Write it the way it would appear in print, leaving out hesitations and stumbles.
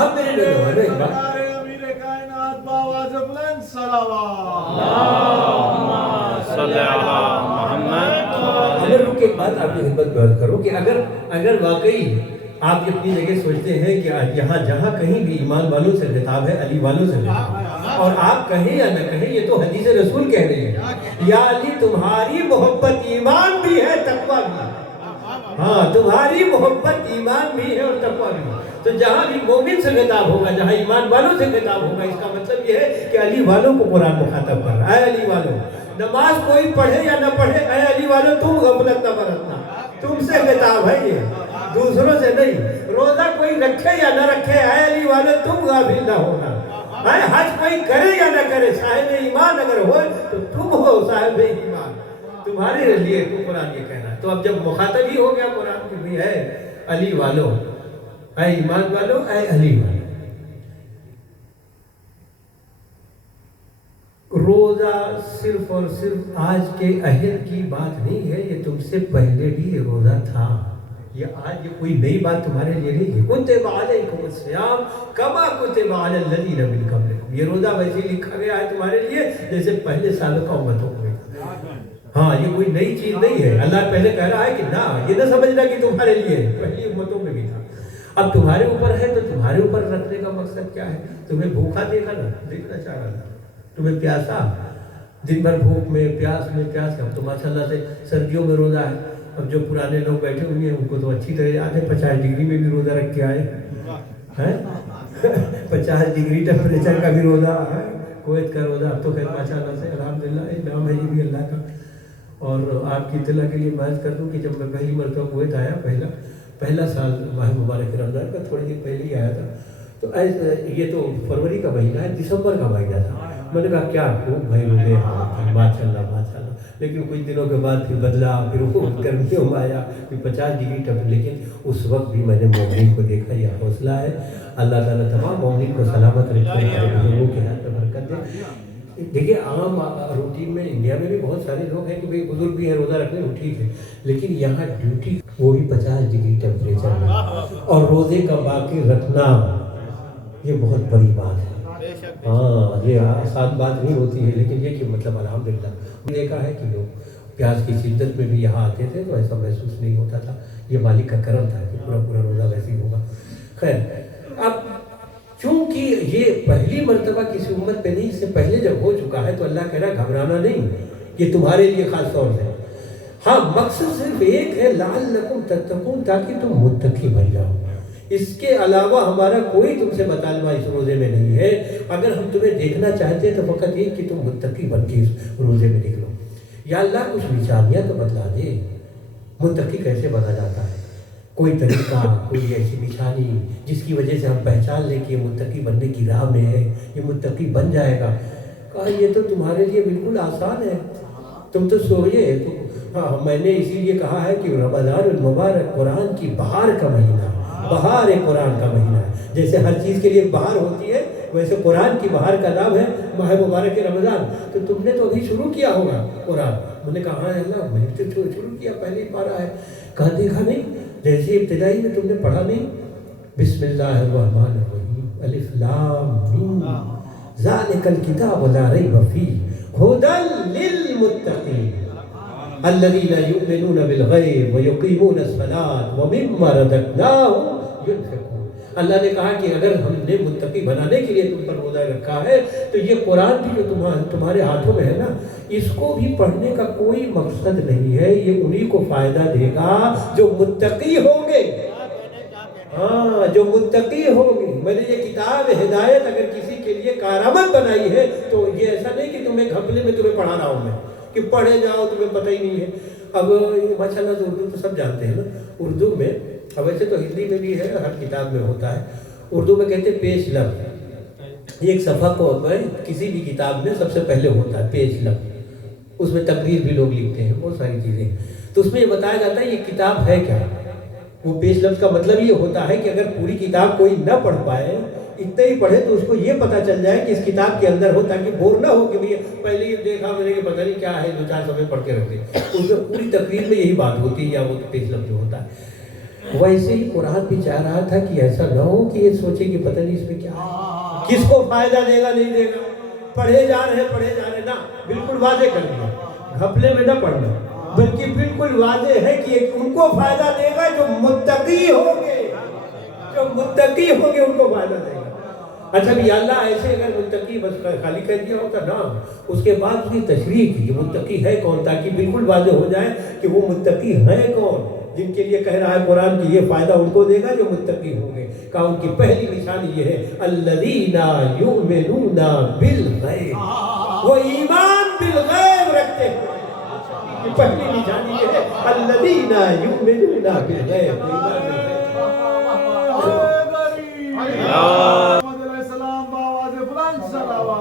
अब मेरे नौजवानों एक बात, अगर रुक एक बात आपकी खिदमत में अर्ज करो कि अगर वाकई आप अपनी जगह सोचते हैं कि यहाँ जहाँ कहीं भी ईमान वालों से खिताब है, अली वालों से खिताब है, और आप कहें या न कहें ये तो हदीस रसूल कह रहे हैं, या अली तुम्हारी मोहब्बत ईमान भी है तकवा भी है। हाँ, तुम्हारी मोहब्बत ईमान भी है और तकवा भी है। तो जहाँ भी मोमिन से खिताब होगा, जहाँ ईमान वालों से खिताब होगा, इसका मतलब ये है कि अली वालों को कुरान मुखातब कर रहा है। अली वालों, नमाज कोई पढ़े या न पढ़े, ऐ अली वालों तुम गफलत न बरतना, तुमसे खिताब है ये, दूसरों से नहीं। रोजा कोई रखे या न रखे, ऐ अली वालों तुम गाफिल न होना। हज कोई करे या न करे, साहिब ईमान अगर हो तो तुम हो साहिब ईमान, तुम्हारे लिए कुरान ये कहना। तो अब जब मुखातब ही हो गया कुरान की भी है अली वालों, ऐ ईमान वालों, ऐ अली वालों। रोजा सिर्फ और सिर्फ आज के अहद की बात नहीं है, ये तुमसे पहले भी ये रोजा था। ये आज ये कोई नई बात तुम्हारे लिए नहीं है। कुतिबा अलैकुमुस्सियाम कमा कुतिबा अलल लज़ीना मिन क़ब्लिकुम, ये रोजा वैसे लिखा गया है तुम्हारे लिए जैसे पहले सालों का उम्मतों में। हाँ, ये कोई नई चीज नहीं है। अल्लाह पहले कह रहा है कि ना, ये ना समझना कि तुम्हारे लिए पहली उम्मतों में भी था। अब तुम्हारे ऊपर है तो तुम्हारे ऊपर रखने का मकसद क्या है? तुम्हें भूखा देखा ना, देखना चाह रहा था, तुम्हें प्यासा, दिन भर भूख में प्यास हम तो माशाल्लाह से सर्दियों में रोजा है। अब जो पुराने लोग बैठे हुए हैं उनको तो अच्छी तरह याद है, 50 डिग्री में भी रोजा रख के आए हैं 50 डिग्री टेम्परेचर का भी रोजा है, कुवैत का रोजा। अब तो खैर माशाल्लाह से अल्हम्दुलिल्लाह नाम है ये भी अल्लाह का। और आपकी इत्तला के लिए मैं कर दूं कि जब मैं पहली मरतबा कुवैत आया, पहला साल माह मुबारक रमज़ान का थोड़ी दिन पहले ही आया था, तो ऐसे ये तो फरवरी का महीना है, दिसंबर का महीना था। मैंने कहा क्या खूब भाई रोजे, हाँ माशाल्लाह। लेकिन कुछ दिनों के बाद फिर बदला, फिर वो गर्मियों में आया, फिर 50 डिग्री टेम्परेचर। लेकिन उस वक्त भी मैंने मोमिन को देखा, यह हौसला है। अल्लाह ताला तमाम मोमिन को सलामत रखे, बुजुर्गों के हाथ में बरकत दे। देखिए आम रूटीन में इंडिया में भी बहुत सारे लोग हैं कि भाई बुजुर्ग भी है, रोज़ा रखने वो ठीक है, लेकिन यहाँ ड्यूटी वो भी 50 डिग्री टेम्परेचर में, और रोज़े का बाकी रखना ये बहुत बड़ी बात है। हाँ, ये आसान बात नहीं होती है, लेकिन ये कि मतलब अल्हम्दुलिल्लाह देखा है कि लोग प्यास की शिद्दत में भी यहाँ आते थे तो ऐसा महसूस नहीं होता था। ये मालिक का करम था कि पूरा रोज़ा वैसे ही होगा। खैर, अब चूंकि ये पहली मर्तबा किसी उम्मत पे नहीं, इससे पहले जब हो चुका है तो अल्लाह कह रहा घबराना नहीं, ये तुम्हारे लिए खास तौर से। हाँ, मकसद सिर्फ एक है, लअल्लकुम तत्तकून, ताकि तुम मुत्तकी बन जाओ। इसके अलावा हमारा कोई तुमसे मुतालबा इस रोज़े में नहीं है। अगर हम तुम्हें देखना चाहते हैं तो फ़कत ये कि तुम मुत्तकी बन के इस रोज़े में निकलो। या अल्लाह कुछ निशानियाँ तो बतला दे, मुत्तकी कैसे बना जाता है, कोई तरीका, कोई ऐसी निशानी जिसकी वजह से हम पहचान लें कि ये मुत्तकी बनने की राह में है, ये मुत्तकी बन जाएगा। कहा ये तो तुम्हारे लिए बिल्कुल आसान है, तुम तो सोइए। तो हाँ, मैंने इसीलिए कहा है कि रमज़ान मुबारक कुरान की बहार का महीना, बहार कुरान का महीना है। जैसे हर चीज़ के लिए बहार होती है, वैसे कुरान की बहार का नाम है माह मुबारक रमज़ान। तो तुमने तो अभी शुरू किया होगा कुरान। मैंने कहा हाँ अल्लाह, मैंने तो शुरू किया, पहले ही पारा है। कहा देखा नहीं, जैसे इब्तिदाई में तुमने पढ़ा नहीं, बिस्मिल्लाहिर्रहमानिर्रहीम अलिफ लाम मीम ज़ालिकल किताबु ला रैब फीह हुदल लिल मुत्तक़ीन अल्लज़ीना युमिनूना बिल गैब व युक़ीमूना अस्सलात व मिम्मा रज़क़नाहुम युनफ़िक़ून। अल्लाह ने कहा कि अगर हमने मुत्तकी बनाने के लिए तुम पर रोज़ा रखा है तो ये कुरान भी जो तुम्हारे हाथों में है ना, इसको भी पढ़ने का कोई मकसद नहीं है। ये उन्हीं को फ़ायदा देगा जो मुत्तकी होंगे। हाँ, जो मुत्तकी होंगे। मैंने ये किताब हिदायत अगर किसी के लिए कारआमद बनाई है तो ये ऐसा नहीं कि तुम्हें घपले में तुम्हें पढ़ा रहा हूँ मैं, कि पढ़े जाओ तुम्हें पता ही नहीं है। अब माशाल्लाह से उर्दू तो सब जानते हैं ना, उर्दू में, अब वैसे तो हिंदी में भी है, हर किताब में होता है। उर्दू में कहते हैं पेश लफ्ज़। एक सफ़ा को में किसी भी किताब में सबसे पहले होता है पेश लफ्ज़, उसमें तकरीर भी लोग लिखते हैं, बहुत सारी चीज़ें। तो उसमें ये बताया जाता है ये किताब है क्या। वो पेश लफ्ज़ का मतलब ये होता है कि अगर पूरी किताब कोई न पढ़ पाए, इतना ही पढ़े तो उसको ये पता चल जाए कि इस किताब के अंदर हो, ताकि बोर ना हो कि भैया पहले ही देखा मैंने कि पता नहीं क्या है, 2-4 समय पढ़ के रख दे। उसमें पूरी तकरीर में यही बात होती है, या वो पेश लफ्ज़ जो होता है। वैसे ही कुरान भी चाह रहा था कि ऐसा ना हो कि ये सोचे कि पता नहीं इसमें क्या है, किसको फायदा देगा नहीं देगा, पढ़े जा रहे ना, बिल्कुल वादे कर दिया, घपले में ना पढ़ना, बल्कि बिल्कुल वादे है कि उनको फायदा देगा जो मुत्तकी होंगे, उनको फायदा देगा। अच्छा भी अल्लाह ऐसे अगर मुत्तकी बस खाली कर दिया होता ना, उसके बाद उसकी तशरीह की कि मुत्तकी है कौन, ताकि बिल्कुल वाज़ेह हो जाए कि वो मुत्तकी है कौन, जिनके लिए कह रहा है कुरान कि ये फायदा उनको देगा जो मुत्तकी होंगे। कहा उनकी पहली निशानी ये है अल्लज़ीना युमिनूना बिल गैब, वो ईमान बिल गैब रखते हैं। पहली निशानी ये है अल्लज़ीना युमिनूना बिल गैब, सलाम बाबा बुलंद सलावा।